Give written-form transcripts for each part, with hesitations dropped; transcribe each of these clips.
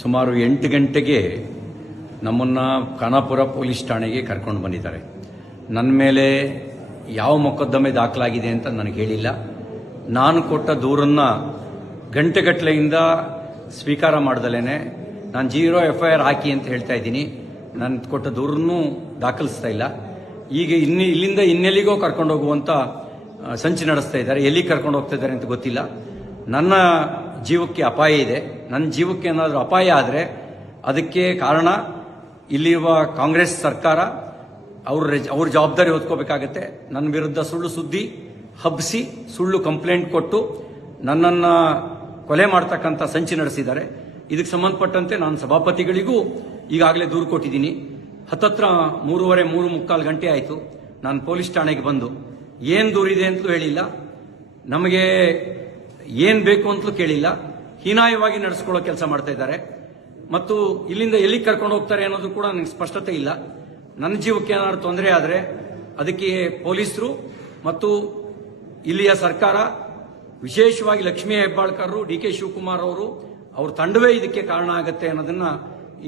ಸುಮಾರು 8 ಗಂಟೆಗೆ ನಮ್ಮನ್ನು ಖಾನಾಪುರ ಪೊಲೀಸ್ ಠಾಣೆಗೆ ಕರ್ಕೊಂಡು ಬಂದಿದ್ದಾರೆ. ನನ್ನ ಮೇಲೆ ಯಾವ ಮೊಕದ್ದಮೆ ದಾಖಲಾಗಿದೆ ಅಂತ ನನಗೆ ಹೇಳಿಲ್ಲ. ನಾನು ಕೊಟ್ಟ ದೂರನ್ನು ಗಂಟೆಗಟ್ಟಲೆಯಿಂದ ಸ್ವೀಕಾರ ಮಾಡ್ದಲೇನೆ ನಾನು 0 FIR ಹಾಕಿ ಅಂತ ಹೇಳ್ತಾ ಇದ್ದೀನಿ. ನಾನು ಕೊಟ್ಟ ದೂರನ್ನು ದಾಖಲಿಸ್ತಾ ಇಲ್ಲ. ಈಗ ಇಲ್ಲಿಂದ ಇನ್ನೆಲ್ಲಿಗೋ ಕರ್ಕೊಂಡು ಹೋಗುವಂಥ ಸಂಚು ನಡೆಸ್ತಾ ಇದ್ದಾರೆ. ಎಲ್ಲಿಗೆ ಕರ್ಕೊಂಡು ಹೋಗ್ತಾ ಇದ್ದಾರೆ ಅಂತ ಗೊತ್ತಿಲ್ಲ. ನನ್ನ ಜೀವಕ್ಕೆ ಅಪಾಯ ಇದೆ. ನನ್ನ ಜೀವಕ್ಕೆ ಏನಾದರೂ ಅಪಾಯ ಆದರೆ ಅದಕ್ಕೆ ಕಾರಣ ಇಲ್ಲಿರುವ ಕಾಂಗ್ರೆಸ್ ಸರ್ಕಾರ. ಅವ್ರ ಜವಾಬ್ದಾರಿ ಹೊತ್ಕೋಬೇಕಾಗತ್ತೆ. ನನ್ನ ವಿರುದ್ಧ ಸುಳ್ಳು ಸುದ್ದಿ ಹಬ್ಬಿಸಿ ಸುಳ್ಳು ಕಂಪ್ಲೇಂಟ್ ಕೊಟ್ಟು ನನ್ನನ್ನು ಕೊಲೆ ಮಾಡ್ತಕ್ಕಂಥ ಸಂಚು ನಡೆಸಿದ್ದಾರೆ. ಇದಕ್ಕೆ ಸಂಬಂಧಪಟ್ಟಂತೆ ನಾನು ಸಭಾಪತಿಗಳಿಗೂ ಈಗಾಗಲೇ ದೂರು ಕೊಟ್ಟಿದ್ದೀನಿ. ಹತ್ತತ್ರ 3:45 ಗಂಟೆ ಆಯಿತು. ನಾನು ಪೊಲೀಸ್ ಠಾಣೆಗೆ ಬಂದು ಏನು ದೂರಿದೆ ಅಂತಲೂ ಹೇಳಿಲ್ಲ, ನಮಗೆ ಏನು ಬೇಕು ಅಂತಲೂ ಕೇಳಿಲ್ಲ. ಹೀನಾಯವಾಗಿ ನಡೆಸ್ಕೊಳ್ಳೋ ಕೆಲಸ ಮಾಡ್ತಾ ಇದ್ದಾರೆ. ಮತ್ತು ಇಲ್ಲಿಂದ ಎಲ್ಲಿಗೆ ಕರ್ಕೊಂಡು ಹೋಗ್ತಾರೆ ಅನ್ನೋದು ಕೂಡ ನನಗೆ ಸ್ಪಷ್ಟತೆ ಇಲ್ಲ. ನನ್ನ ಜೀವಕ್ಕೆ ಏನಾದ್ರು ತೊಂದರೆ ಆದರೆ ಅದಕ್ಕೆ ಪೊಲೀಸರು ಮತ್ತು ಇಲ್ಲಿಯ ಸರ್ಕಾರ, ವಿಶೇಷವಾಗಿ ಲಕ್ಷ್ಮೀ ಹೆಬ್ಬಾಳ್ಕರ್, DK ಶಿವಕುಮಾರ್ ಅವ್ರ ತಂಡವೇ ಇದಕ್ಕೆ ಕಾರಣ ಆಗುತ್ತೆ ಅನ್ನೋದನ್ನ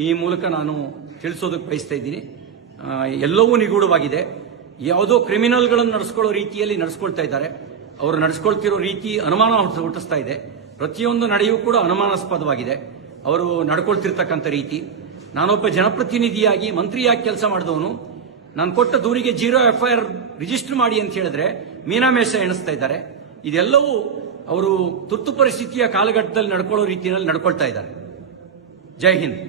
ಈ ಮೂಲಕ ನಾನು ತಿಳಿಸೋದಕ್ಕೆ ಬಯಸ್ತಾ ಇದ್ದೀನಿ. ಎಲ್ಲವೂ ನಿಗೂಢವಾಗಿದೆ. ಯಾವುದೋ ಕ್ರಿಮಿನಲ್ಗಳನ್ನು ನಡೆಸ್ಕೊಳ್ಳೋ ರೀತಿಯಲ್ಲಿ ನಡೆಸ್ಕೊಳ್ತಾ ಇದ್ದಾರೆ. ಅವರು ನಡೆಸ್ಕೊಳ್ತಿರೋ ರೀತಿ ಅನುಮಾನ ಹುಟ್ಟಿಸ್ತಾ ಇದೆ. ಪ್ರತಿಯೊಂದು ನಡೆಯೂ ಕೂಡ ಅನುಮಾನಾಸ್ಪದವಾಗಿದೆ ಅವರು ನಡ್ಕೊಳ್ತಿರ್ತಕ್ಕಂಥ ರೀತಿ. ನಾನೊಬ್ಬ ಜನಪ್ರತಿನಿಧಿಯಾಗಿ ಮಂತ್ರಿಯಾಗಿ ಕೆಲಸ ಮಾಡಿದವನು. ನಾನು ಕೊಟ್ಟ ದೂರಿಗೆ 0 FIR ರಿಜಿಸ್ಟರ್ ಮಾಡಿ ಅಂತ ಹೇಳಿದ್ರೆ ಮೀನಾಮೇಷ ಎಣಿಸ್ತಾ ಇದ್ದಾರೆ. ಇದೆಲ್ಲವೂ ಅವರು ತುರ್ತು ಪರಿಸ್ಥಿತಿಯ ಕಾಲಘಟ್ಟದಲ್ಲಿ ನಡ್ಕೊಳ್ಳೋ ರೀತಿಯಲ್ಲಿ ನಡ್ಕೊಳ್ತಾ ಇದ್ದಾರೆ. ಜೈ ಹಿಂದ್.